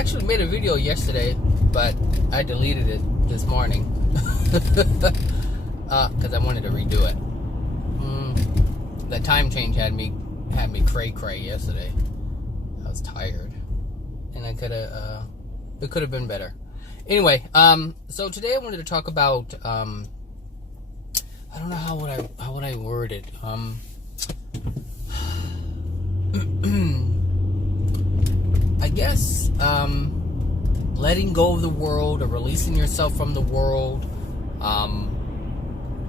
actually made a video yesterday, but I deleted it this morning because I wanted to redo it. The time change had me cray yesterday. I was tired, and it could have been better. Anyway, so today I wanted to talk about I don't know how would I word it. I guess letting go of the world or releasing yourself from the world,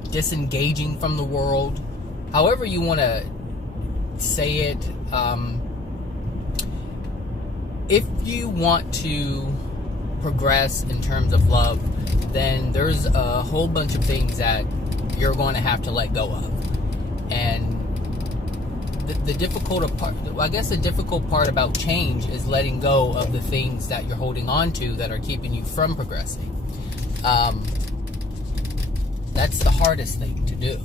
disengaging from the world, however you want to say it. If you want to progress in terms of love, then there's a whole bunch of things that you're going to have to let go of. And the difficult part about change is letting go of the things that you're holding on to that are keeping you from progressing. That's the hardest thing to do,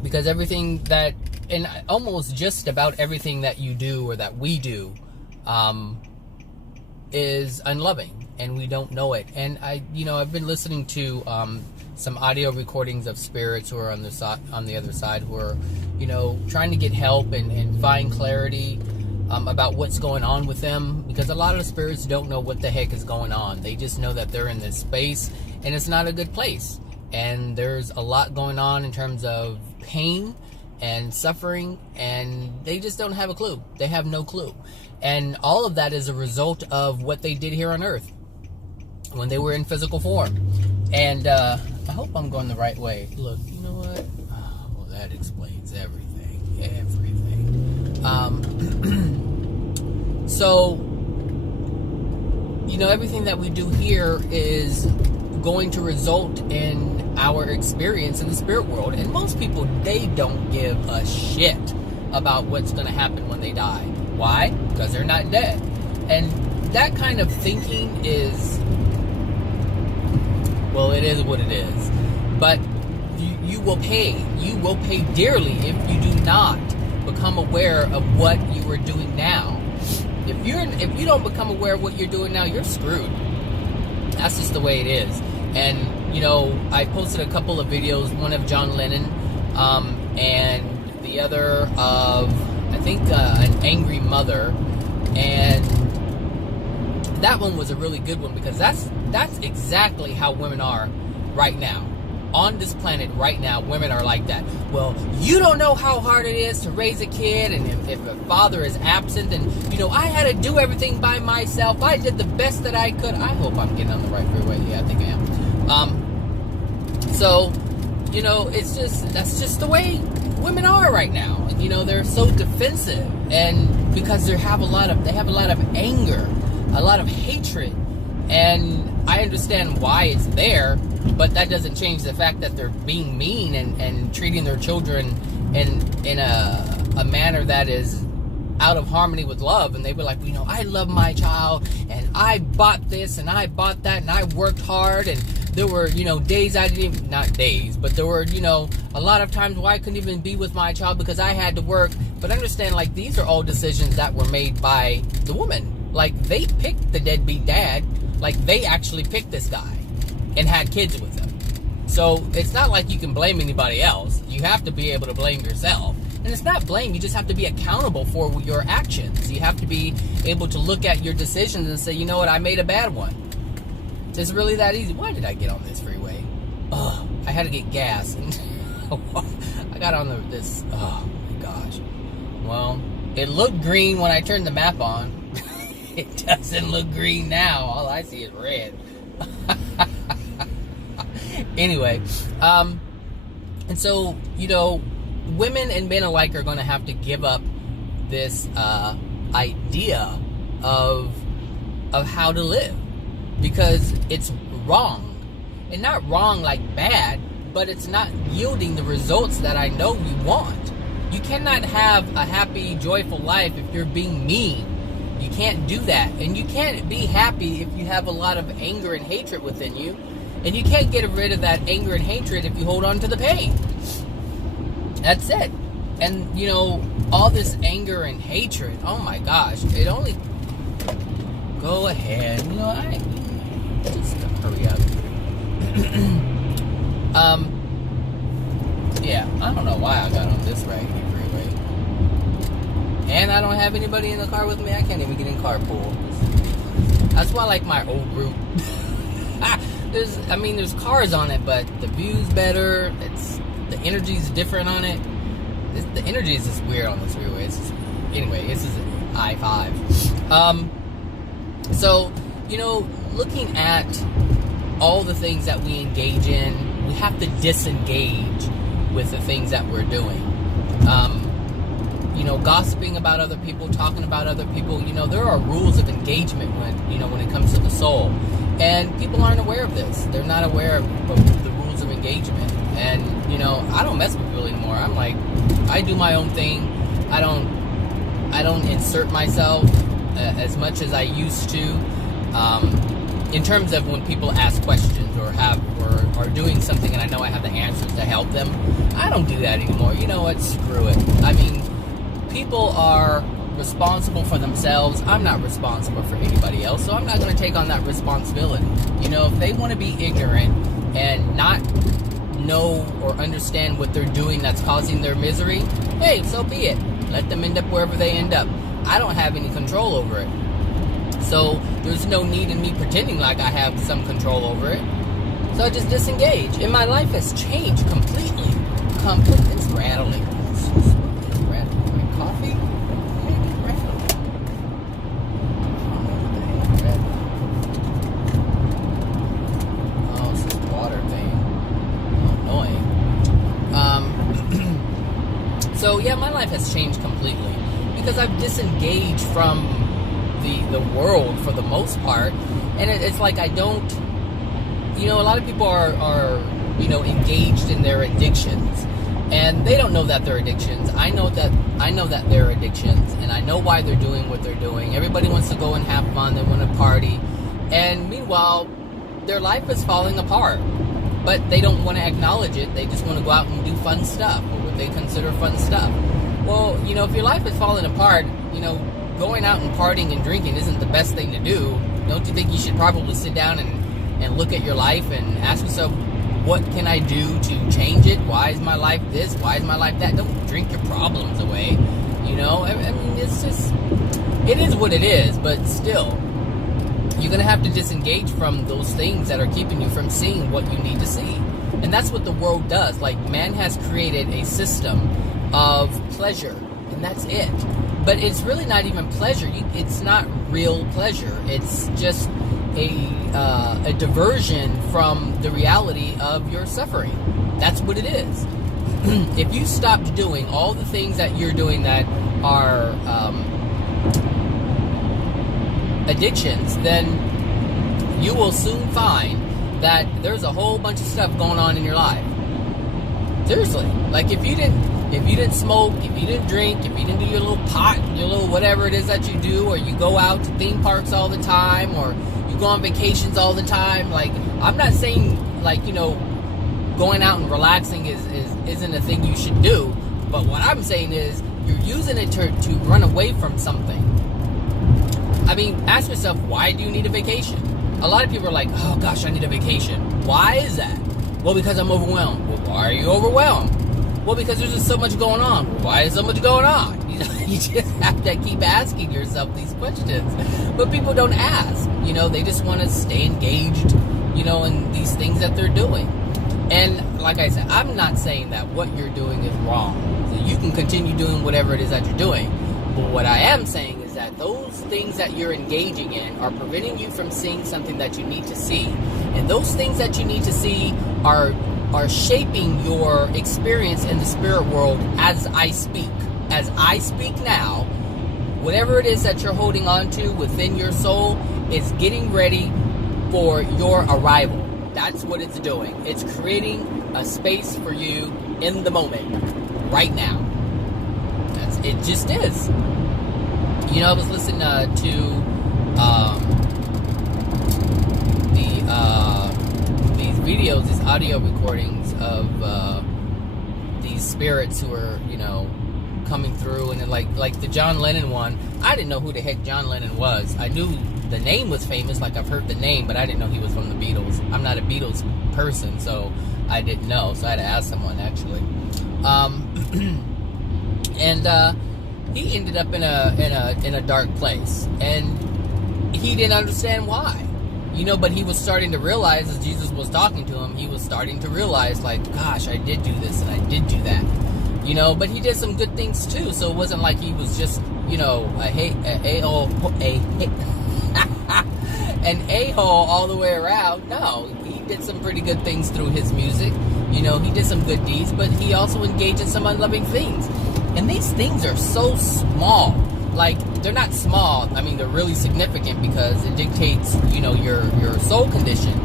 because everything that, and almost just about everything that you do or that we do, is unloving, and we don't know it. And I've been listening to some audio recordings of spirits who are on the other side, who are, trying to get help and find clarity about what's going on with them, because a lot of the spirits don't know what the heck is going on. They just know that they're in this space and it's not a good place, and there's a lot going on in terms of pain and suffering, and they just don't have a clue. They have no clue. And all of that is a result of what they did here on Earth when they were in physical form. And I hope I'm going the right way. Look, you know what? Oh, well, that explains everything. So, everything that we do here is going to result in our experience in the spirit world. And most people, they don't give a shit about what's going to happen when they die. Why? Because they're not dead. And that kind of thinking is, well, it is what it is. But you will pay. You will pay dearly if you do not become aware of what you are doing now. If you don't become aware of what you're doing now, you're screwed. That's just the way it is. And I posted a couple of videos, one of John Lennon, and the other of, I think, an angry mother, and that one was a really good one, because that's exactly how women are right now. On this planet right now, women are like that. Well, you don't know how hard it is to raise a kid, and if a father is absent, and I had to do everything by myself. I did the best that I could. I hope I'm getting on the right freeway. Yeah, I think I am. So, that's just the way women are right now. They're so defensive, and because they have a lot of anger, a lot of hatred, and I understand why it's there, but that doesn't change the fact that they're being mean and treating their children in a manner that is out of harmony with love. And they were like, I love my child, and I bought this and I bought that, and I worked hard, and there were, days I didn't even, not days, but there were, a lot of times where I couldn't even be with my child because I had to work. But understand, like, these are all decisions that were made by the woman. Like, they picked the deadbeat dad. Like, they actually picked this guy and had kids with him. So it's not like you can blame anybody else. You have to be able to blame yourself. And it's not blame, you just have to be accountable for your actions. You have to be able to look at your decisions and say, you know what, I made a bad one. It's really that easy. Why did I get on this freeway? Oh, I had to get gas. And I got on this, oh my gosh. Well, it looked green when I turned the map on. It doesn't look green now. All I see is red. Anyway, and so, women and men alike are going to have to give up this idea of how to live, because it's wrong. And not wrong like bad, but it's not yielding the results that I know you want. You cannot have a happy, joyful life if you're being mean. You can't do that. And you can't be happy if you have a lot of anger and hatred within you. And you can't get rid of that anger and hatred if you hold on to the pain. That's it. And, all this anger and hatred, oh my gosh, it only... Go go ahead. You know, I just hurry up. Yeah, I don't know why I got on this raggedy freeway. And I don't have anybody in the car with me. I can't even get in carpool. That's why I like my old route. There's cars on it, but the view's better. The energy's different on it. The energy is just weird on this freeway. Anyway, this is I-5. So, you know, looking at all the things that we engage in, we have to disengage with the things that we're doing. You know, gossiping about other people, talking about other people. You know, there are rules of engagement when it comes to the soul. And people aren't aware of this. They're not aware of the rules of engagement. And, you know, I don't mess with people anymore. I'm like, I do my own thing. I don't insert myself as much as I used to. In terms of when people ask questions or are doing something and I know I have the answers to help them, I don't do that anymore. You know what? Screw it. I mean, people are responsible for themselves. I'm not responsible for anybody else, so I'm not going to take on that responsibility. You know, if they want to be ignorant and not know or understand what they're doing that's causing their misery, hey, so be it. Let them end up wherever they end up. I don't have any control over it. So there's no need in me pretending like I have some control over it. So I just disengage. And my life has changed completely. It's rattling. It's rattling. Coffee? Oh, it's this water thing. Annoying. So yeah, my life has changed completely. Because I've disengaged from the world for the most part, and it's like I don't, you know, a lot of people are you know, engaged in their addictions, and they don't know that they're addictions. I know that they're addictions, and I know why they're doing what they're doing. Everybody wants to go and have fun, they want to party, and meanwhile their life is falling apart, but they don't want to acknowledge it. They just want to go out and do fun stuff, or what they consider fun stuff. Well, you know, if your life is falling apart, you know, going out and partying and drinking isn't the best thing to do. Don't you think you should probably sit down and look at your life and ask yourself, what can I do to change it? Why is my life this? Why is my life that? Don't drink your problems away. You know, I mean, it's just, it is what it is, but still, you're going to have to disengage from those things that are keeping you from seeing what you need to see. And that's what the world does. Like, man has created a system of pleasure, and that's it. But it's really not even pleasure. It's not real pleasure. It's just a diversion from the reality of your suffering. That's what it is. If you stopped doing all the things that you're doing that are addictions, then you will soon find that there's a whole bunch of stuff going on in your life. Seriously. Like, if you didn't smoke, if you didn't drink, if you didn't do your little pot, your little whatever it is that you do, or you go out to theme parks all the time, or you go on vacations all the time, like, I'm not saying, like, you know, going out and relaxing isn't a thing you should do, but what I'm saying is you're using it to run away from something. I mean, ask yourself, why do you need a vacation? A lot of people are like, oh gosh, I need a vacation. Why is that? Well, because I'm overwhelmed. Well, why are you overwhelmed? Well, because there's just so much going on. Well, why is so much going on? You know, you just have to keep asking yourself these questions. But people don't ask. You know, they just want to stay engaged, you know, in these things that they're doing. And like I said, I'm not saying that what you're doing is wrong. So you can continue doing whatever it is that you're doing. But what I am saying is that those things that you're engaging in are preventing you from seeing something that you need to see. And those things that you need to see are shaping your experience in the spirit world as I speak. As I speak now, whatever it is that you're holding on to within your soul is getting ready for your arrival. That's what it's doing. It's creating a space for you in the moment, right now. It just is. You know, I was listening to these videos, these audio recordings of these spirits who are, you know, coming through, and then like the John Lennon one. I didn't know who the heck John Lennon was. I knew the name was famous, like I've heard the name, but I didn't know he was from the Beatles. I'm not a Beatles person, so I didn't know. So I had to ask someone actually. And he ended up in a dark place, and he didn't understand why. But he was starting to realize, as Jesus was talking to him, he was starting to realize, like, gosh, I did do this and I did do that. But he did some good things too. So it wasn't like he was just, an a-hole all the way around. No, he did some pretty good things through his music. He did some good deeds, but he also engaged in some unloving things. And these things are so small. Like, they're not small. I mean, they're really significant because it dictates, your soul condition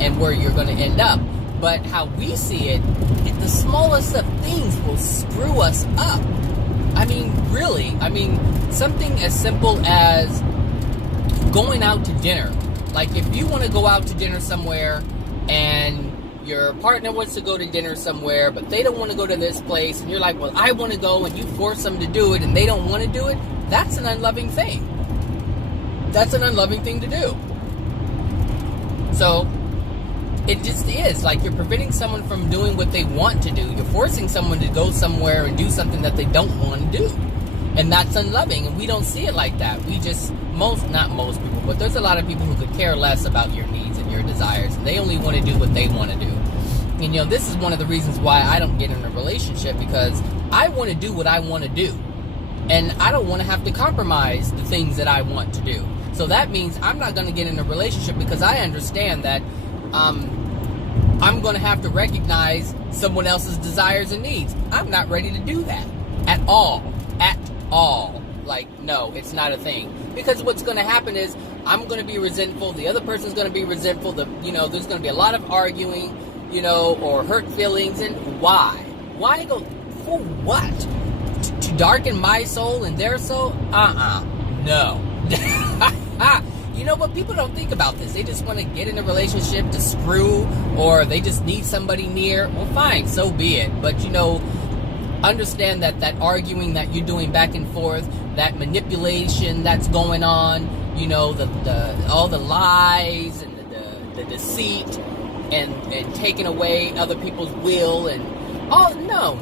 and where you're going to end up. But how we see it, the smallest of things will screw us up. I mean, really. I mean, something as simple as going out to dinner. Like, if you want to go out to dinner somewhere and your partner wants to go to dinner somewhere, but they don't want to go to this place, and you're like, well, I want to go, and you force them to do it, and they don't want to do it, that's an unloving thing. That's an unloving thing to do. So, it just is. Like, you're preventing someone from doing what they want to do. You're forcing someone to go somewhere and do something that they don't want to do. And that's unloving, and we don't see it like that. We just, not most people, but there's a lot of people who could care less about your needs and your desires, and they only want to do what they want to do. And this is one of the reasons why I don't get in a relationship, because I want to do what I want to do, and I don't want to have to compromise the things that I want to do. So that means I'm not going to get in a relationship, because I understand that I'm going to have to recognize someone else's desires and needs. I'm not ready to do that at all. At all. Like, no, it's not a thing. Because what's going to happen is I'm going to be resentful. The other person's going to be resentful. There's going to be a lot of arguing, or hurt feelings. And why? Why go? For what? To darken my soul and their soul? No. But people don't think about this. They just want to get in a relationship to screw, or they just need somebody near. Well, fine, so be it. But, understand that arguing that you're doing back and forth, that manipulation that's going on, all the lies and the deceit and taking away other people's will and no.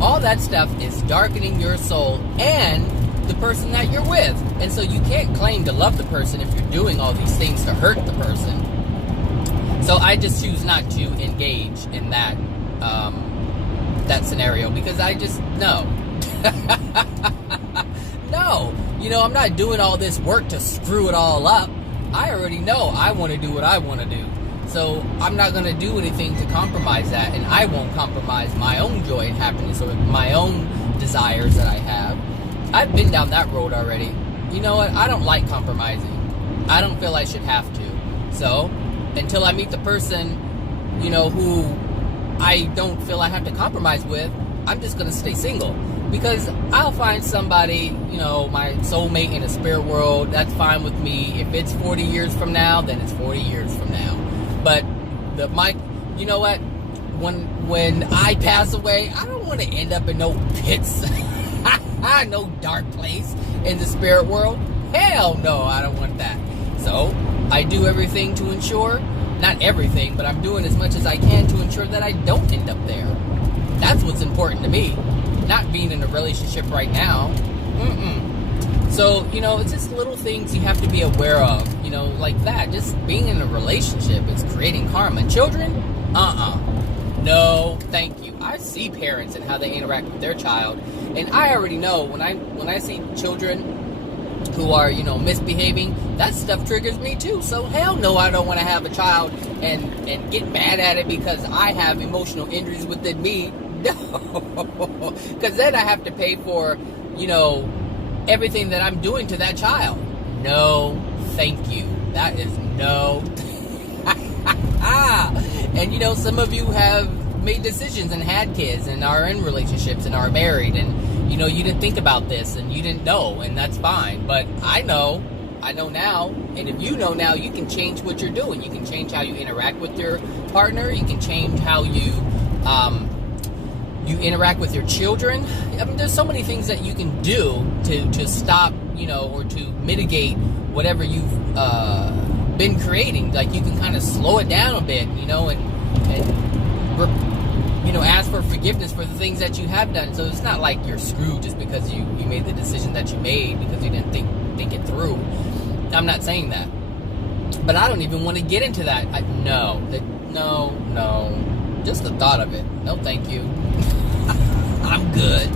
All that stuff is darkening your soul and the person that you're with. And so you can't claim to love the person if you're doing all these things to hurt the person. So I just choose not to engage in that scenario, because I just, no. No. I'm not doing all this work to screw it all up. I already know I want to do what I want to do. So I'm not going to do anything to compromise that, and I won't compromise my own joy and happiness or my own desires that I have. I've been down that road already. You know what? I don't like compromising. I don't feel I should have to. So, until I meet the person, who I don't feel I have to compromise with, I'm just going to stay single. Because I'll find somebody, my soulmate in the spirit world, that's fine with me. If it's 40 years from now, then it's 40 years from now. But, you know what? When I pass away, I don't want to end up in no pits. No dark place in the spirit world. Hell no, I don't want that. So, I do everything to ensure, not everything, but I'm doing as much as I can to ensure that I don't end up there. That's what's important to me. Not being in a relationship right now. So, it's just little things you have to be aware of, like that. Just being in a relationship is creating karma. Children? No, thank you. I see parents and how they interact with their child, and I already know when I see children who are, misbehaving, that stuff triggers me too. So hell no, I don't want to have a child and get mad at it because I have emotional injuries within me. No, because then I have to pay for, everything that I'm doing to that child. No, thank you. That is no. And some of you have made decisions and had kids and are in relationships and are married, and you didn't think about this and you didn't know, and that's fine. But I know now, and if you know now, you can change what you're doing. You can change how you interact with your partner. You can change how you you interact with your children. I mean, there's so many things that you can do to stop, or to mitigate whatever you've been creating. Like, you can kind of slow it down a bit, and ask for forgiveness for the things that you have done. So it's not like you're screwed just because you made the decision that you made because you didn't think it through. I'm not saying that, but I don't even want to get into that. No, just the thought of it. No, thank you. I'm good.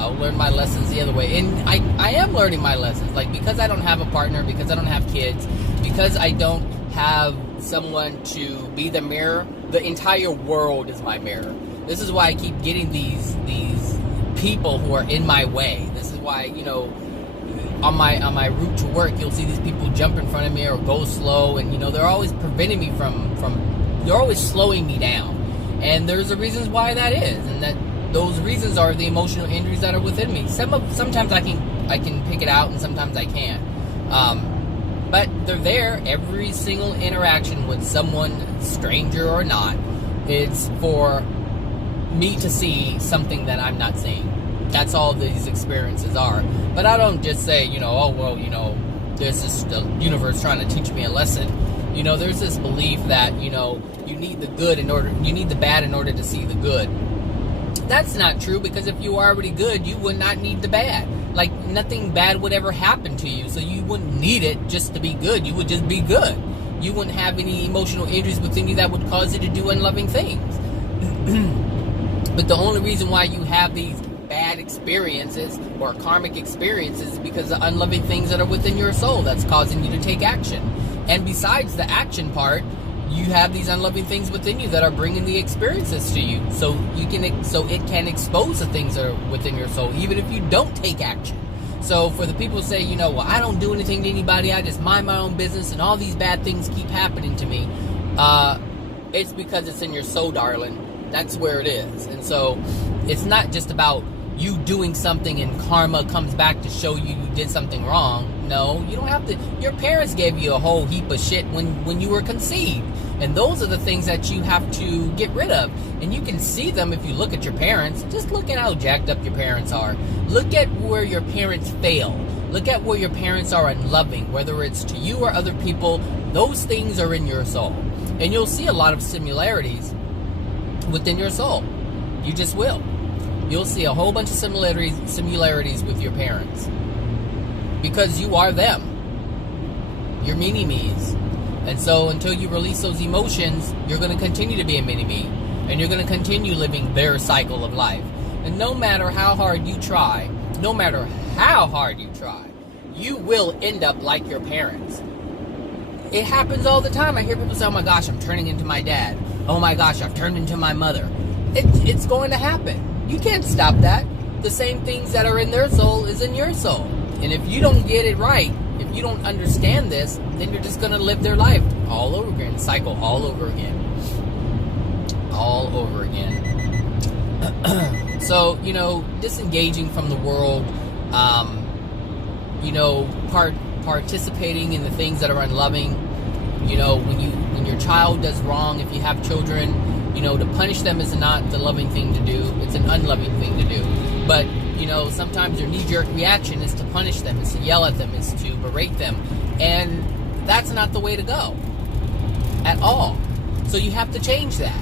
I'll learn my lessons the other way, and I am learning my lessons. Like, because I don't have a partner, because I don't have kids, because I don't have someone to be the mirror. The entire world is my mirror. This is why I keep getting these people who are in my way. This is why, on my route to work, you'll see these people jump in front of me or go slow, and they're always preventing me from they're always slowing me down. And there's a reasons why that is, and that those reasons are the emotional injuries that are within me. Sometimes I can pick it out, and sometimes I can't. But they're there. Every single interaction with someone, stranger or not, it's for me to see something that I'm not seeing. That's all these experiences are. But I don't just say, there's this the universe trying to teach me a lesson. There's this belief that, you need you need the bad in order to see the good. That's not true, because if you were already good, you would not need the bad. Like, nothing bad would ever happen to you, so you wouldn't need it just to be good. You would just be good. You wouldn't have any emotional injuries within you that would cause you to do unloving things. But the only reason why you have these bad experiences or karmic experiences is because of unloving things that are within your soul that's causing you to take action. And besides the action part, you have these unloving things within you that are bringing the experiences to you, so it can expose the things that are within your soul, even if you don't take action. So for the people who say, well, I don't do anything to anybody, I just mind my own business, and all these bad things keep happening to me, it's because it's in your soul, darling. That's where it is. And so it's not just about you doing something and karma comes back to show you did something wrong. No, you don't have to. Your parents gave you a whole heap of shit when you were conceived. And those are the things that you have to get rid of. And you can see them if you look at your parents. Just look at how jacked up your parents are. Look at where your parents fail. Look at where your parents are unloving, whether it's to you or other people. Those things are in your soul. And you'll see a lot of similarities within your soul. You just will. You'll see a whole bunch of similarities with your parents. Because you are them. You're mini-me's. And so until you release those emotions, you're going to continue to be a mini-me. And you're going to continue living their cycle of life. And no matter how hard you try, you will end up like your parents. It happens all the time. I hear people say, oh my gosh, I'm turning into my dad. Oh my gosh, I've turned into my mother. It's going to happen. You can't stop that. The same things that are in their soul is in your soul. And if you don't get it right, if you don't understand this, then you're just going to live their life all over again. Cycle all over again. All over again. So, disengaging from the world, participating in the things that are unloving. When your child does wrong, if you have children, to punish them is not the loving thing to do. It's an unloving thing to do. But, sometimes your knee-jerk reaction is to punish them, is to yell at them, is to berate them. And that's not the way to go. At all. So you have to change that.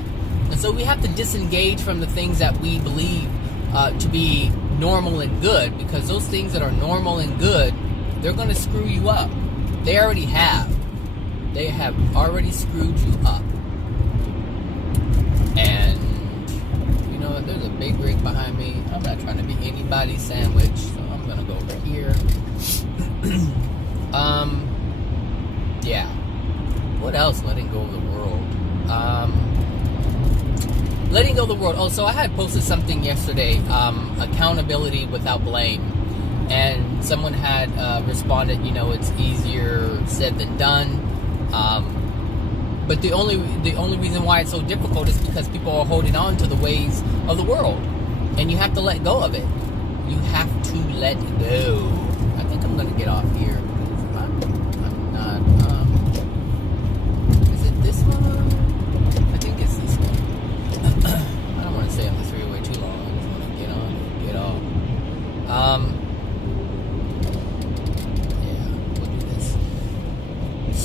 And so we have to disengage from the things that we believe to be normal and good. Because those things that are normal and good, they're going to screw you up. They already have. They have already screwed you up. And there's a big rig behind me. I'm not trying to be anybody's sandwich, so I'm gonna go over here. Yeah. What else? Letting go of the world. Letting go of the world. Oh, so I had posted something yesterday. Accountability without blame, and someone had responded. It's easier said than done. But the only reason why it's so difficult is because people are holding on to the ways of the world. And you have to let go of it. You have to let go. I think I'm going to get off here. I'm not... is it this one? I think it's this one. I don't want to say I'm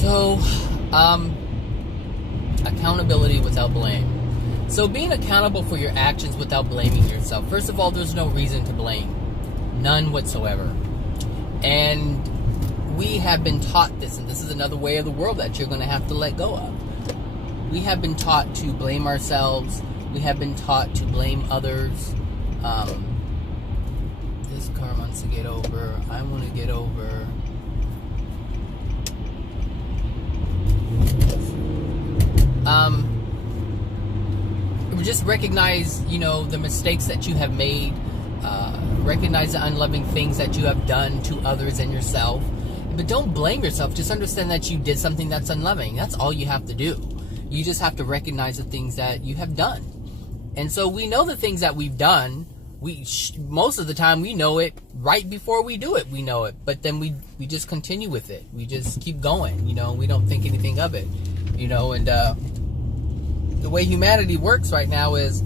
So, accountability without blame. So being accountable for your actions without blaming yourself. First of all, there's no reason to blame. None whatsoever. And we have been taught this, and this is another way of the world that you're going to have to let go of. We have been taught to blame ourselves. We have been taught to blame others. This car wants to get over. I want to get over. Just recognize, the mistakes that you have made. Recognize the unloving things that you have done to others and yourself. But don't blame yourself. Just understand that you did something that's unloving. That's all you have to do. You just have to recognize the things that you have done. And so we know the things that we've done. Most of the time we know it right before we do it. We know it. But then we just continue with it. We just keep going. We don't think anything of it. And the way humanity works right now is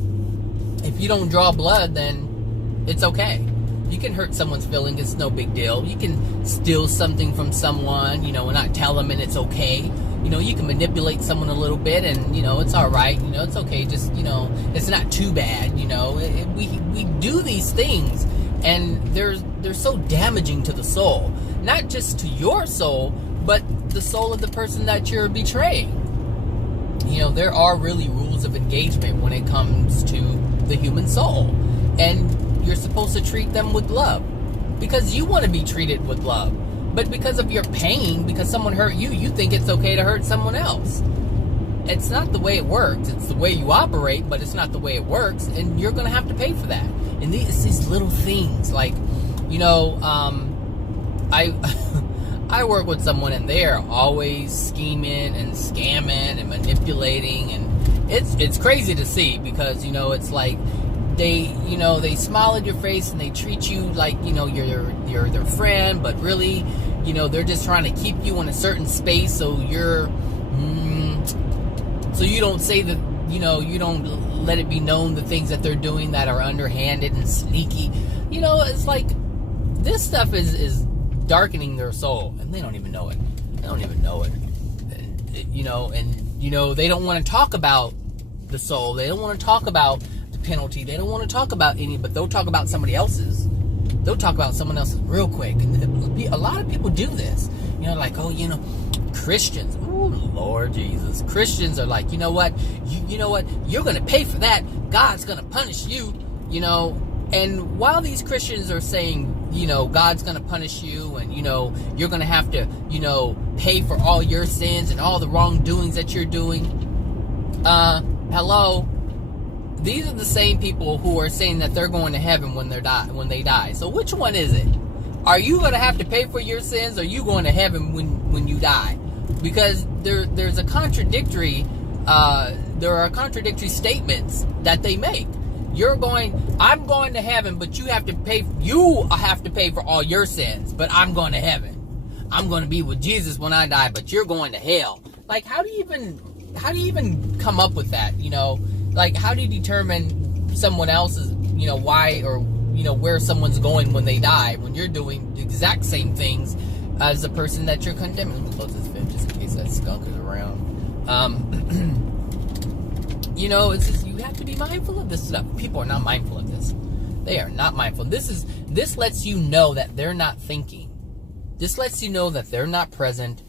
if you don't draw blood, then it's okay. You can hurt someone's feelings. It's no big deal. You can steal something from someone, and not tell them, and it's okay. You can manipulate someone a little bit, and, it's all right. It's okay. Just, it's not too bad. We do these things, and they're so damaging to the soul. Not just to your soul, but the soul of the person that you're betraying. There are really rules of engagement when it comes to the human soul. And you're supposed to treat them with love. Because you want to be treated with love. But because of your pain, because someone hurt you, you think it's okay to hurt someone else. It's not the way it works. It's the way you operate, but it's not the way it works. And you're going to have to pay for that. And these little things, like, I work with someone and they're always scheming and scamming and manipulating, and it's crazy to see because it's like they smile at your face and they treat you like you're their friend, but really they're just trying to keep you in a certain space so so you don't say that you don't let it be known the things that they're doing that are underhanded and sneaky. It's like this stuff is darkening their soul, and they don't even know it. And, they don't want to talk about the soul. They don't want to talk about the penalty. They don't want to talk about but they'll talk about somebody else's. They'll talk about someone else's real quick. And a lot of people do this. Christians. Oh, Lord Jesus. Christians are like, you know what? You're going to pay for that. God's going to punish you, And while these Christians are saying, God's going to punish you and, you're going to have to, pay for all your sins and all the wrongdoings that you're doing. Hello. These are the same people who are saying that they're going to heaven when they die. So which one is it? Are you going to have to pay for your sins, or are you going to heaven when you die? Because there's a contradictory, there are contradictory statements that they make. I'm going to heaven, but you have to pay for all your sins, but I'm going to heaven. I'm going to be with Jesus when I die, but you're going to hell. Like, how do you even come up with that? Like, how do you determine someone else's, why or, where someone's going when they die, when you're doing the exact same things as the person that you're condemning? Let me close this vent just in case that skunk is around. It's just, you have to be mindful of this stuff. People are not mindful of this. They are not mindful. This lets you know that they're not thinking. This lets you know that they're not present.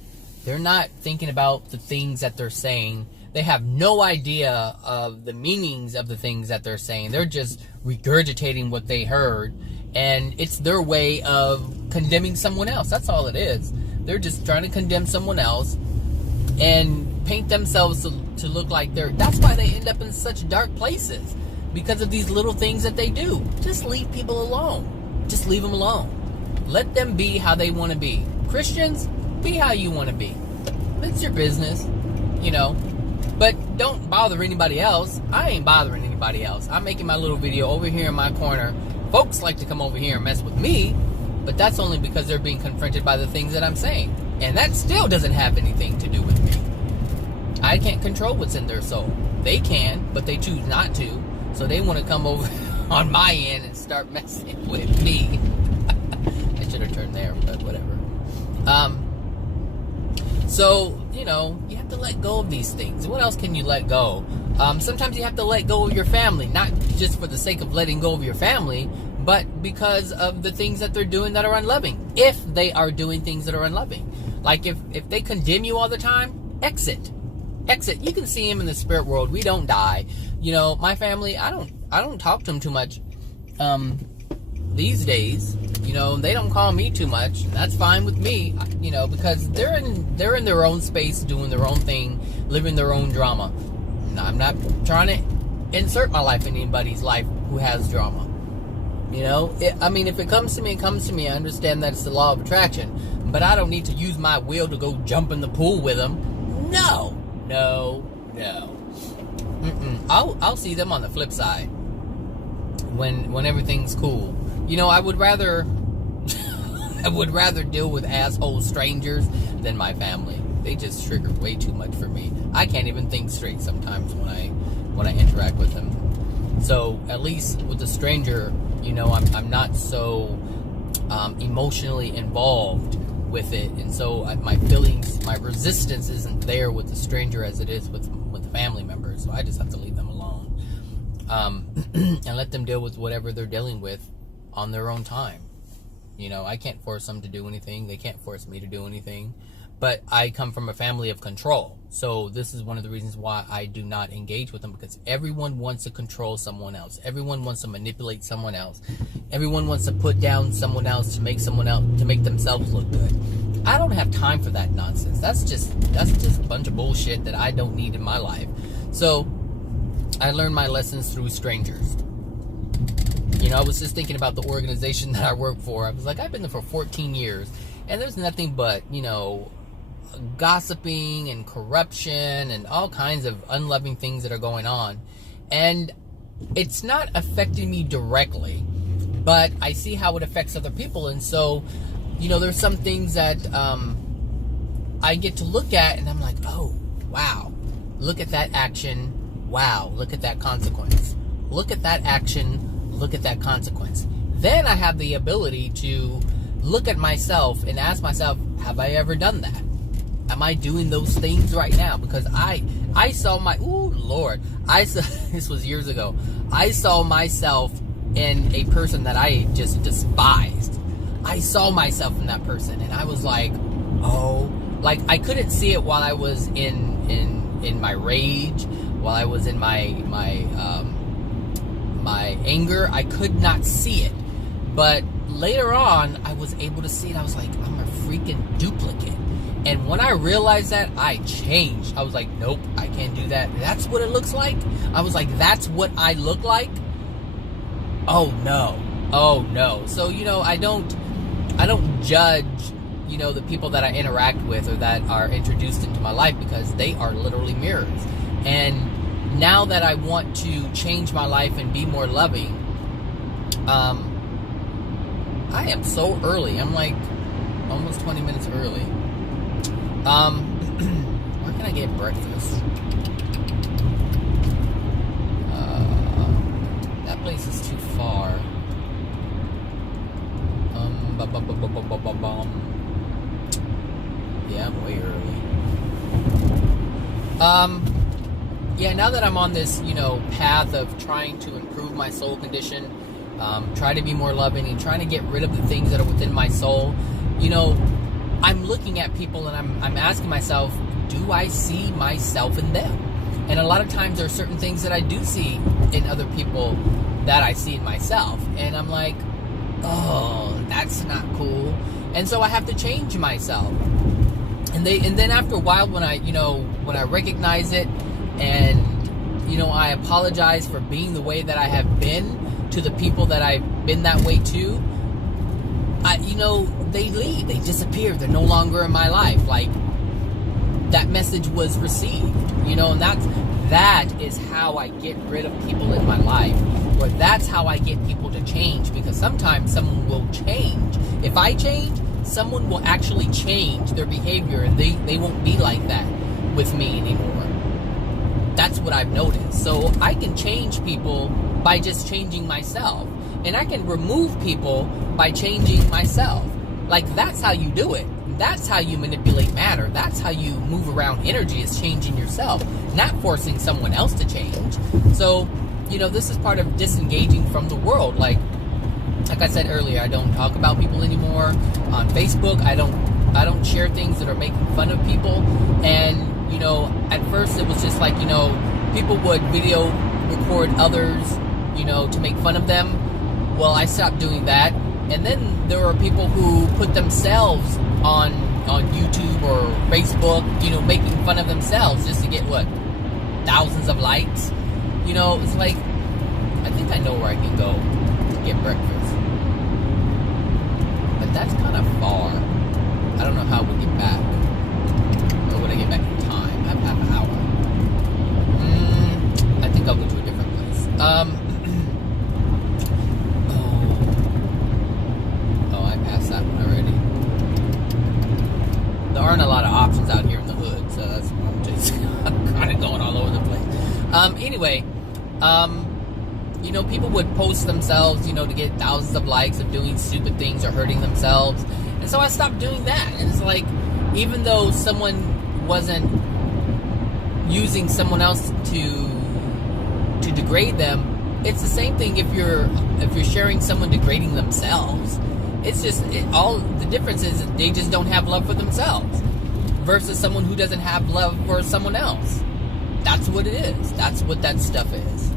They're not thinking about the things that they're saying. They have no idea of the meanings of the things that they're saying. They're just regurgitating what they heard. And it's their way of condemning someone else. That's all it is. They're just trying to condemn someone else and paint themselves to look like that's why they end up in such dark places, because of these little things that they do. Just leave people alone. Just leave them alone. Let them be how they want to be. Christians, be how you want to be. It's your business, but don't bother anybody else. I ain't bothering anybody else. I'm making my little video over here in my corner. Folks like to come over here and mess with me, but that's only because they're being confronted by the things that I'm saying. And that still doesn't have anything to do with me. I can't control what's in their soul. They can, but they choose not to. So they want to come over on my end and start messing with me. I should have turned there, but whatever. So, you know, you have to let go of these things. What else can you let go? Sometimes you have to let go of your family, not just for the sake of letting go of your family, but because of the things that they're doing that are unloving. If they are doing things that are unloving. Like if they condemn you all the time, exit. You can see him in the spirit world. We don't die. You know, my family, I don't talk to them too much these days. You know, they don't call me too much. That's fine with me, you know, because they're in their own space, doing their own thing, living their own drama. I'm not trying to insert my life in anybody's life who has drama. You know, I mean, if it comes to me, it comes to me. I understand that it's the law of attraction, but I don't need to use my will to go jump in the pool with them. No. I'll see them on the flip side when everything's cool. You know, I would rather deal with asshole strangers than my family. They just trigger way too much for me. I can't even think straight sometimes when I interact with them. So at least with a stranger, you know, I'm not so emotionally involved with it, and so my feelings, my resistance isn't there with the stranger as it is with family members. So I just have to leave them alone and let them deal with whatever they're dealing with on their own time. You know, I can't force them to do anything. They can't force me to do anything. But I come from a family of control. So this is one of the reasons why I do not engage with them, because everyone wants to control someone else. Everyone wants to manipulate someone else. Everyone wants to put down someone else to make themselves look good. I don't have time for that nonsense. That's just a bunch of bullshit that I don't need in my life. So I learned my lessons through strangers. You know, I was just thinking about the organization that I work for. I was like, I've been there for 14 years, and there's nothing but, you know, gossiping and corruption and all kinds of unloving things that are going on. And it's not affecting me directly, but I see how it affects other people. And so, you know, there's some things that I get to look at, and I'm like, oh, wow, look at that action. Wow, look at that consequence. Look at that action. Look at that consequence. Then I have the ability to look at myself and ask myself, have I ever done that? Am I doing those things right now? Because I saw this was years ago. I saw myself in a person that I just despised. I saw myself in that person, and I was like, oh, like I couldn't see it while I was in my rage, while I was in my anger. I could not see it. But later on, I was able to see it. I was like, I'm a freaking duplicate. And when I realized that, I changed. I was like, nope, I can't do that. That's what it looks like? I was like, that's what I look like? Oh no. So, you know, I don't judge, you know, the people that I interact with or that are introduced into my life, because they are literally mirrors. And now that I want to change my life and be more loving, I am so early. I'm like almost 20 minutes early. Where can I get breakfast? That place is too far. Yeah, I'm way early. Yeah, now that I'm on this, you know, path of trying to improve my soul condition, try to be more loving and trying to get rid of the things that are within my soul, you know, I'm looking at people and I'm asking myself, do I see myself in them? And a lot of times there are certain things that I do see in other people that I see in myself. And I'm like, oh, that's not cool. And so I have to change myself. And then after a while, when I recognize it, and, you know, I apologize for being the way that I have been to the people that I've been that way to, you know, they leave, they disappear, they're no longer in my life. Like, that message was received, you know, and that is how I get rid of people in my life, or that's how I get people to change, because sometimes someone will change. If I change, someone will actually change their behavior, and they won't be like that with me anymore. That's what I've noticed. So I can change people by just changing myself. And I can remove people by changing myself. Like, that's how you do it. That's how you manipulate matter. That's how you move around energy, is changing yourself, not forcing someone else to change. So, this is part of disengaging from the world. Like I said earlier, I don't talk about people anymore on Facebook. I don't share things that are making fun of people. And, at first it was just like, people would video record others, to make fun of them. Well, I stopped doing that. And then there were people who put themselves on YouTube or Facebook, making fun of themselves just to get thousands of likes. It's like, I think I know where I can go to get breakfast. But that's kind of far. I don't know how we get back. Or would I get back in time? I have half an hour. I think I'll go to a different place. I passed that one already. There aren't a lot of options out here in the hood, so that's why I'm just kind of going all over the place. Anyway, people would post themselves, to get thousands of likes of doing stupid things or hurting themselves. And so I stopped doing that. And it's like, even though someone wasn't using someone else to degrade them, it's the same thing if you're sharing someone degrading themselves. It's just, all the difference is they just don't have love for themselves versus someone who doesn't have love for someone else. That's what it is. That's what that stuff is.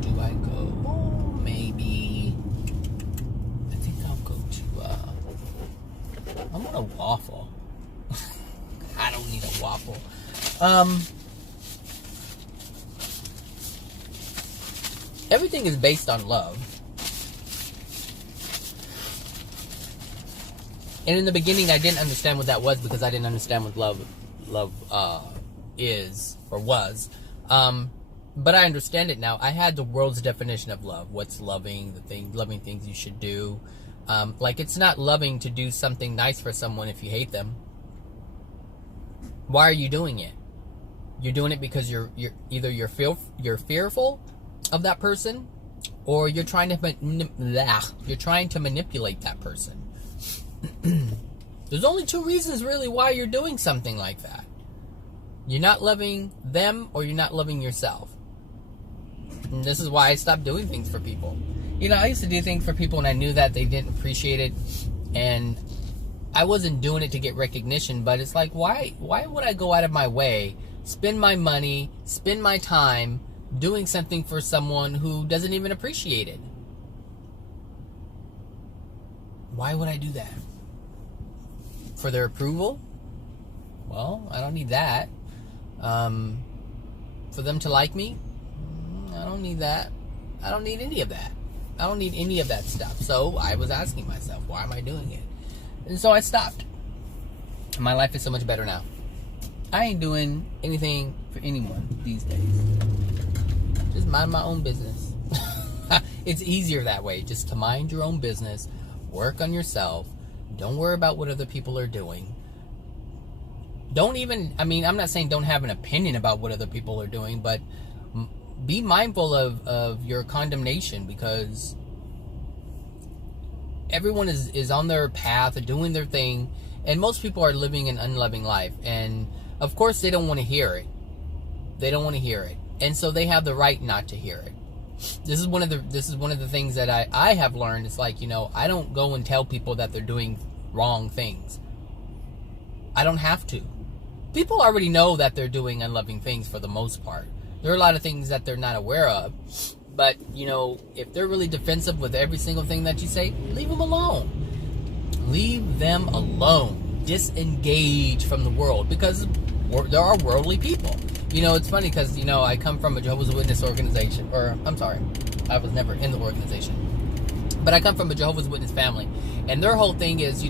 Do I go? Oh, maybe. I think I'll go to, I want a waffle. I don't need a waffle. Everything is based on love. And in the beginning, I didn't understand what that was because I didn't understand what love is or was. But I understand it now. I had the world's definition of love. What's loving? Loving things you should do. Like, it's not loving to do something nice for someone if you hate them. Why are you doing it? You're doing it because you're fearful of that person, or you're trying to manipulate that person. There's only two reasons really why you're doing something like that. You're not loving them, or you're not loving yourself. And this is why I stopped doing things for people. I used to do things for people and I knew that they didn't appreciate it, and I wasn't doing it to get recognition. But it's like, why would I go out of my way, spend my money, spend my time doing something for someone who doesn't even appreciate it? Why would I do that? For their approval? Well, I don't need that. For them to like me? I don't need that. I don't need any of that. I don't need any of that stuff. So I was asking myself, why am I doing it? And so I stopped. My life is so much better now. I ain't doing anything for anyone these days. Just mind my own business. It's easier that way, just to mind your own business, work on yourself, don't worry about what other people are doing. I'm not saying don't have an opinion about what other people are doing, but be mindful of your condemnation, because everyone is on their path, doing their thing, and most people are living an unloving life. And of course they don't want to hear it. They don't want to hear it. And so they have the right not to hear it. This is one of the things that I have learned. It's like, I don't go and tell people that they're doing wrong things. I don't have to. People already know that they're doing unloving things for the most part. There are a lot of things that they're not aware of. But, if they're really defensive with every single thing that you say, leave them alone. Leave them alone. Disengage from the world, because there are worldly people. It's funny because, I come from a Jehovah's Witness organization. Or, I'm sorry, I was never in the organization. But I come from a Jehovah's Witness family. And their whole thing is,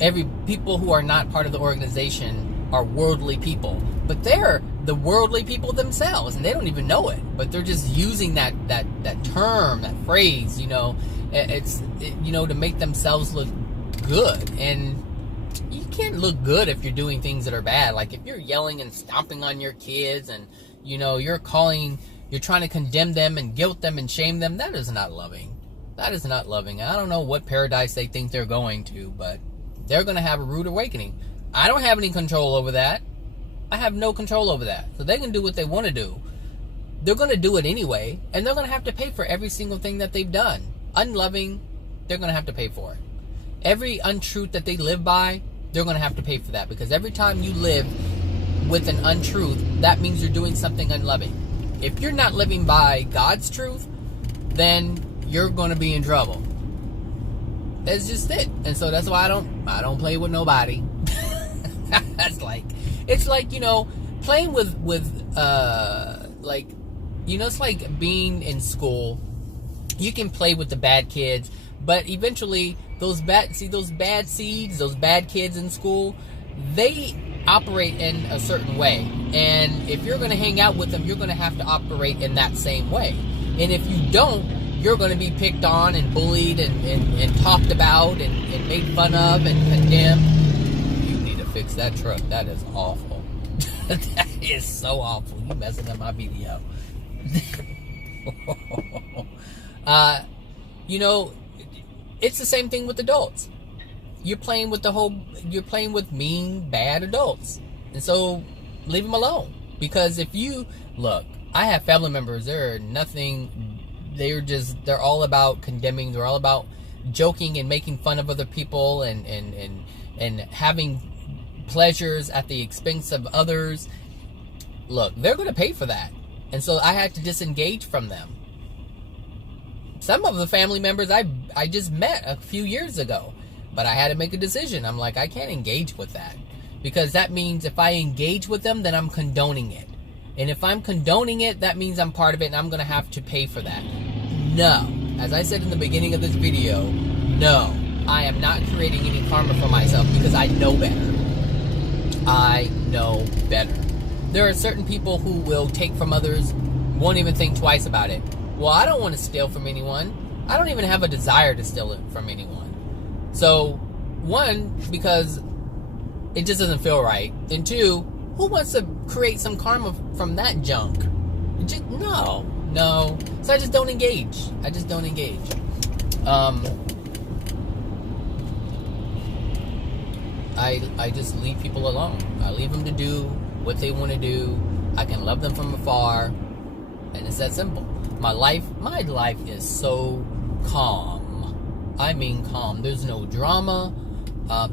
every people who are not part of the organization are worldly people. But they're the worldly people themselves, and they don't even know it. But they're just using that term, that phrase, to make themselves look good. And you can't look good if you're doing things that are bad. Like if you're yelling and stomping on your kids, and you're trying to condemn them and guilt them and shame them, that is not loving. That is not loving. I don't know what paradise they think they're going to, but they're going to have a rude awakening. I don't have any control over that. I have no control over that. So they can do what they want to do. They're going to do it anyway, and they're going to have to pay for every single thing that they've done. Unloving, they're going to have to pay for it. Every untruth that they live by, they're going to have to pay for that, because every time you live with an untruth, that means you're doing something unloving. If you're not living by God's truth, then you're going to be in trouble. That's just it. And so that's why I don't play with nobody. It's like, playing with it's like being in school. You can play with the bad kids, but eventually those bad seeds, those bad kids in school, they operate in a certain way. And if you're going to hang out with them, you're going to have to operate in that same way. And if you don't, you're going to be picked on and bullied and talked about and made fun of and condemned. You need to fix that truck. That is awful. That is so awful. You messing up my video. It's the same thing with adults. You're playing with mean, bad adults. And so leave them alone. Because I have family members, they're all about condemning, they're all about joking and making fun of other people and having pleasures at the expense of others. Look, they're going to pay for that. And so I had to disengage from them. Some of the family members I just met a few years ago, but I had to make a decision. I'm like, I can't engage with that, because that means if I engage with them, then I'm condoning it. And if I'm condoning it, that means I'm part of it, and I'm going to have to pay for that. No. As I said in the beginning of this video, no. I am not creating any karma for myself, because I know better. I know better. There are certain people who will take from others, won't even think twice about it. Well, I don't want to steal from anyone. I don't even have a desire to steal it from anyone. So, one, because it just doesn't feel right. And two, who wants to create some karma from that junk? No. So I just don't engage. I just leave people alone. I leave them to do what they want to do. I can love them from afar, and it's that simple. My life is so calm. I mean calm. There's no drama.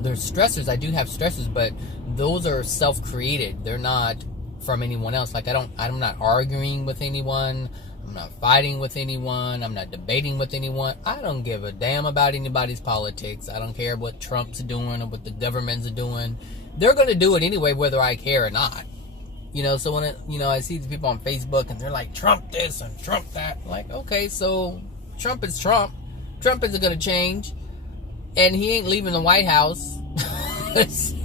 There's stressors. I do have stressors, but those are self-created. They're not from anyone else. Like I'm not arguing with anyone. I'm not fighting with anyone. I'm not debating with anyone. I don't give a damn about anybody's politics. I don't care what Trump's doing or what the governments are doing. They're going to do it anyway, whether I care or not. So when I see these people on Facebook and they're like, Trump this and Trump that. I'm like, okay, so Trump is Trump. Trump isn't going to change. And he ain't leaving the White House.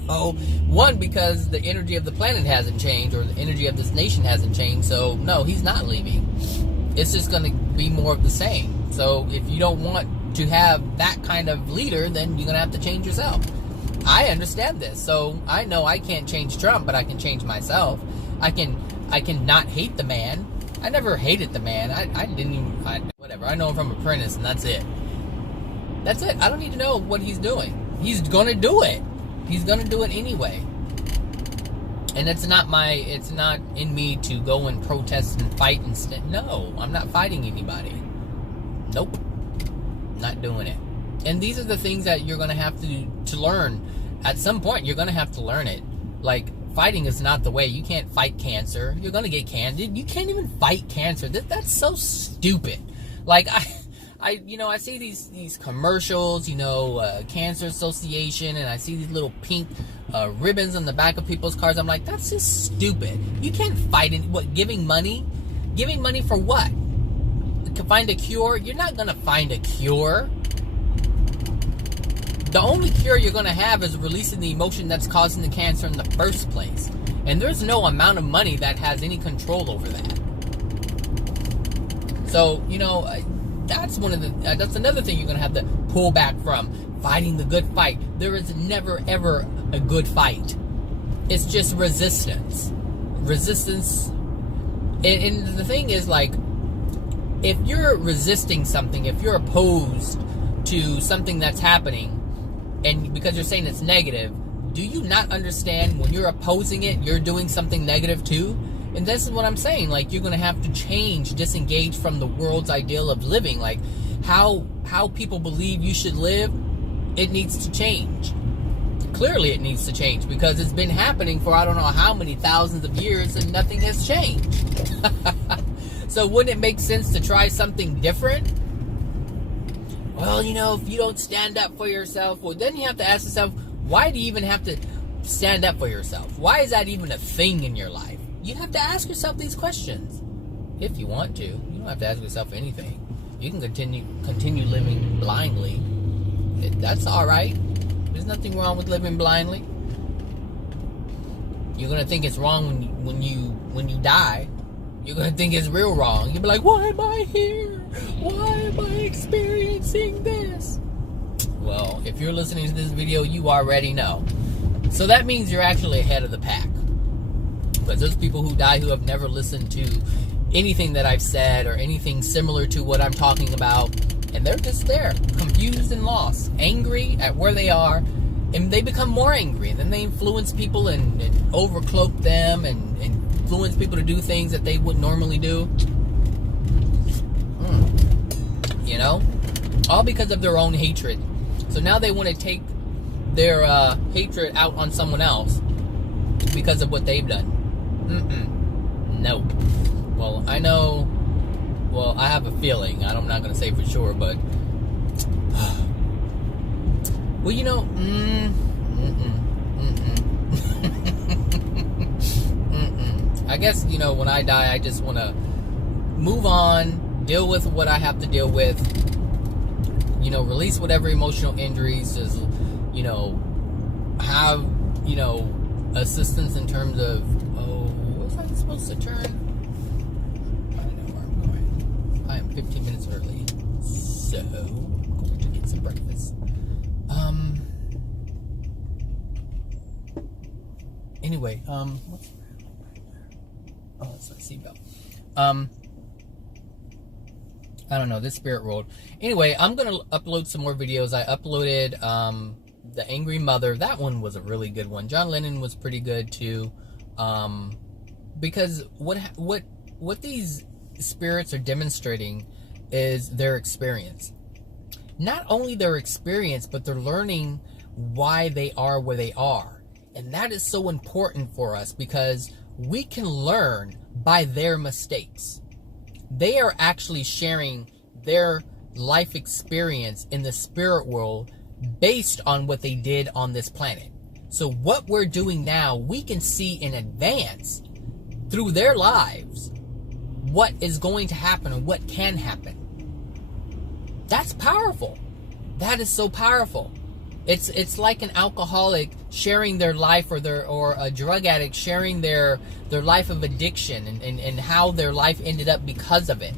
So, one, because the energy of the planet hasn't changed, or the energy of this nation hasn't changed. So, no, he's not leaving. It's just going to be more of the same. So, if you don't want to have that kind of leader, then you're going to have to change yourself. I understand this. So, I know I can't change Trump, but I can change myself. I can not hate the man. I never hated the man. Whatever. I know him from Apprentice, and that's it. That's it. I don't need to know what he's doing. He's going to do it. He's going to do it anyway. And it's not in me to go and protest and fight instead. No, I'm not fighting anybody. Nope. Not doing it. And these are the things that you're going to have to learn. At some point, you're going to have to learn it. Like, fighting is not the way. You can't fight cancer. You're going to get cancer. You can't even fight cancer. That's so stupid. Like, I see these commercials, Cancer Association, and I see these little pink ribbons on the back of people's cars. I'm like, that's just stupid. You can't fight giving money? Giving money for what? To find a cure? You're not going to find a cure. The only cure you're going to have is releasing the emotion that's causing the cancer in the first place. And there's no amount of money that has any control over that. So, that's that's another thing you're going to have to pull back from. Fighting the good fight. There is never, ever a good fight. It's just resistance. And the thing is, like, if you're resisting something, if you're opposed to something that's happening, and because you're saying it's negative, do you not understand when you're opposing it, you're doing something negative too? And this is what I'm saying. Like, you're going to have to change, disengage from the world's ideal of living. Like, how people believe you should live, it needs to change. Clearly it needs to change, because it's been happening for I don't know how many thousands of years and nothing has changed. So wouldn't it make sense to try something different? Well, you know, if you don't stand up for yourself, well, then you have to ask yourself, why do you even have to stand up for yourself? Why is that even a thing in your life? You have to ask yourself these questions if you want to. You don't have to ask yourself anything. You can continue living blindly. That's all right. There's nothing wrong with living blindly. You're gonna think it's wrong when you die. You're gonna think it's real wrong. You'll be like, why am I here? Why am I experiencing this? Well, if you're listening to this video, you already know. So that means you're actually ahead of the pack. Because there's people who die who have never listened to anything that I've said or anything similar to what I'm talking about. And they're just there, confused and lost, angry at where they are. And they become more angry. And then they influence people and overcloak them and influence people to do things that they wouldn't normally do. You know? All because of their own hatred. So now they want to take their hatred out on someone else because of what they've done. Nope. Well, I know. Well, I have a feeling. I'm not going to say for sure, but well, you know, I guess, you know, when I die, I just want to move on, deal with what I have to deal with, you know, release whatever emotional injuries, just, you know, have, you know, assistance in terms of, was I supposed to turn? I know where I'm going. I am 15 minutes early, so I'm going to get some breakfast. Anyway, what's, oh, it's my seatbelt. I don't know, this spirit world. Anyway, I'm gonna upload some more videos. I uploaded The Angry Mother. That one was a really good one. John Lennon was pretty good too. Because what these spirits are demonstrating is their experience. Not only their experience, but they're learning why they are where they are. And that is so important for us, because we can learn by their mistakes. They are actually sharing their life experience in the spirit world based on what they did on this planet. So what we're doing now, we can see in advance through their lives what is going to happen and what can happen. That's powerful. That is so powerful. It's like an alcoholic sharing their life, or a drug addict sharing their life of addiction and how their life ended up because of it.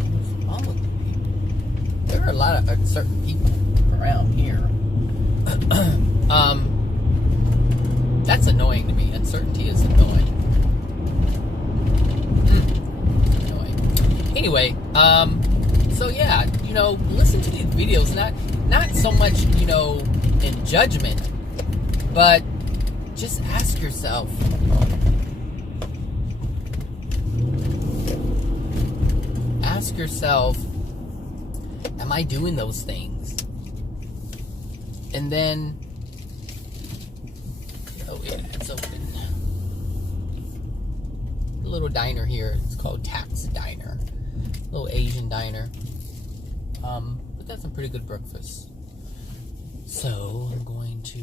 What's wrong with people? There are a lot of uncertain people around here. That's annoying to me. Uncertainty is annoying. Annoying. Anyway, so yeah, you know, listen to these videos, not so much, you know, in judgment, but just ask yourself, am I doing those things? And then, oh yeah, it's open. A little diner here, it's called Tax Diner. A little Asian diner. But that's a pretty good breakfast. So I'm going to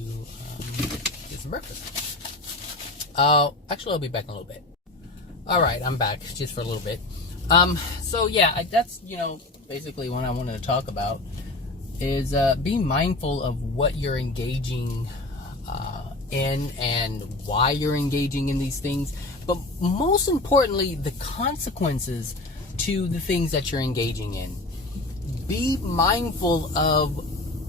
get some breakfast. Actually, I'll be back in a little bit. All right, I'm back just for a little bit. So yeah, that's, you know, basically what I wanted to talk about is be mindful of what you're engaging in and why you're engaging in these things. But most importantly, the consequences to the things that you're engaging in. Be mindful of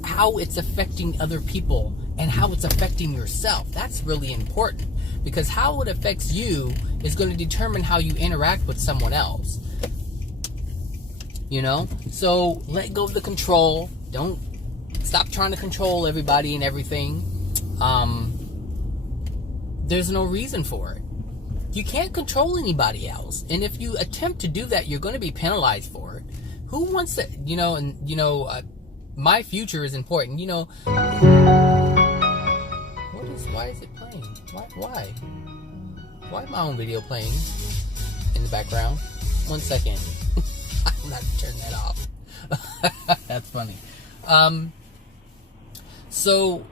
how it's affecting other people and how it's affecting yourself. That's really important, because how it affects you is going to determine how you interact with someone else. you know? So let go of the control. Don't stop trying to control everybody and everything. There's no reason for it. You can't control anybody else. And if you attempt to do that, you're going to be penalized for it. Who wants to, my future is important. Why is it playing? Why? Why is my own video playing in the background? 1 second. I'm not turning that off. That's funny. So,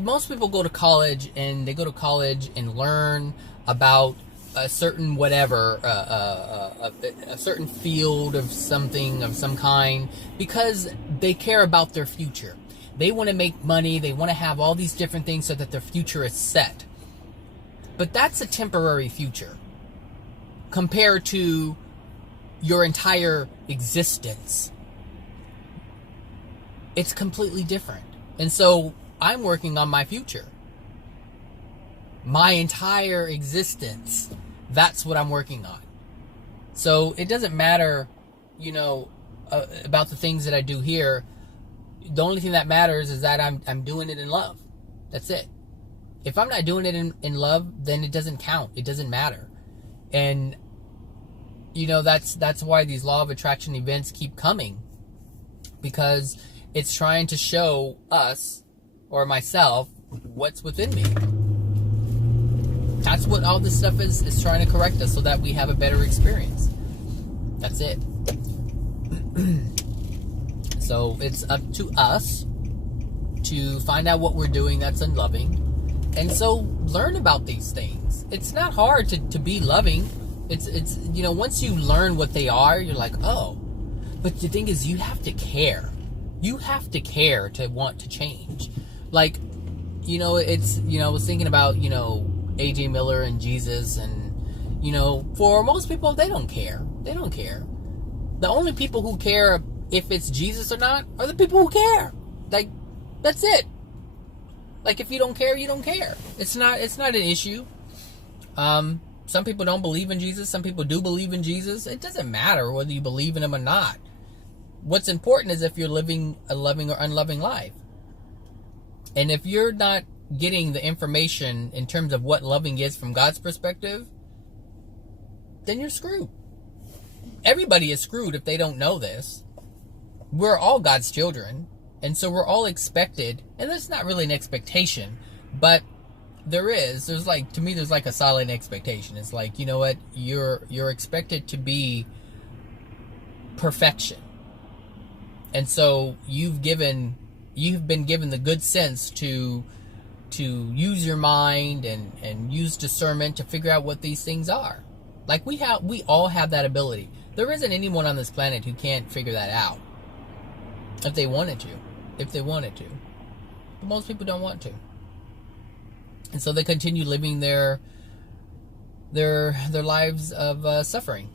most people go to college and they go to college and learn about a certain whatever, a certain field of something of some kind, because they care about their future. They want to make money. They want to have all these different things so that their future is set. But that's a temporary future compared to your entire existence. It's completely different. And so I'm working on my future. My entire existence. That's what I'm working on. So it doesn't matter, about the things that I do here. The only thing that matters is that I'm doing it in love. That's it. If I'm not doing it in love, then it doesn't count. It doesn't matter. And that's why these law of attraction events keep coming, because it's trying to show us or myself what's within me. That's what all this stuff is trying to correct us so that we have a better experience. That's it. So it's up to us to find out what we're doing that's unloving. And so learn about these things. It's not hard to be loving. It's once you learn what they are, you're like, oh. But the thing is, you have to care. You have to care to want to change. Like, I was thinking about, A.J. Miller and Jesus, and, for most people, they don't care. They don't care. The only people who care if it's Jesus or not are the people who care. Like, that's it. Like, if you don't care, you don't care. It's not an issue. Some people don't believe in Jesus. Some people do believe in Jesus. It doesn't matter whether you believe in him or not. What's important is if you're living a loving or unloving life. And if you're not getting the information in terms of what loving is from God's perspective, then you're screwed. Everybody is screwed if they don't know this. We're all God's children, and so we're all expected, and that's not really an expectation, but there's like, to me, there's like a solid expectation. It's like, you know what, you're expected to be perfection. And so you've been given the good sense to use your mind and use discernment to figure out what these things are. Like we all have that ability. There isn't anyone on this planet who can't figure that out. If they wanted to. But most people don't want to. And so they continue living their lives of suffering.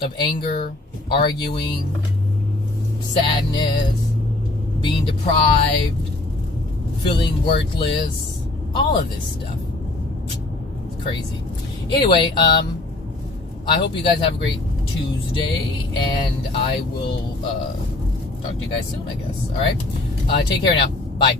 Of anger, arguing, sadness, being deprived, feeling worthless, all of this stuff. It's crazy. Anyway, I hope you guys have a great Tuesday, and I will talk to you guys soon, I guess. All right? Take care now. Bye.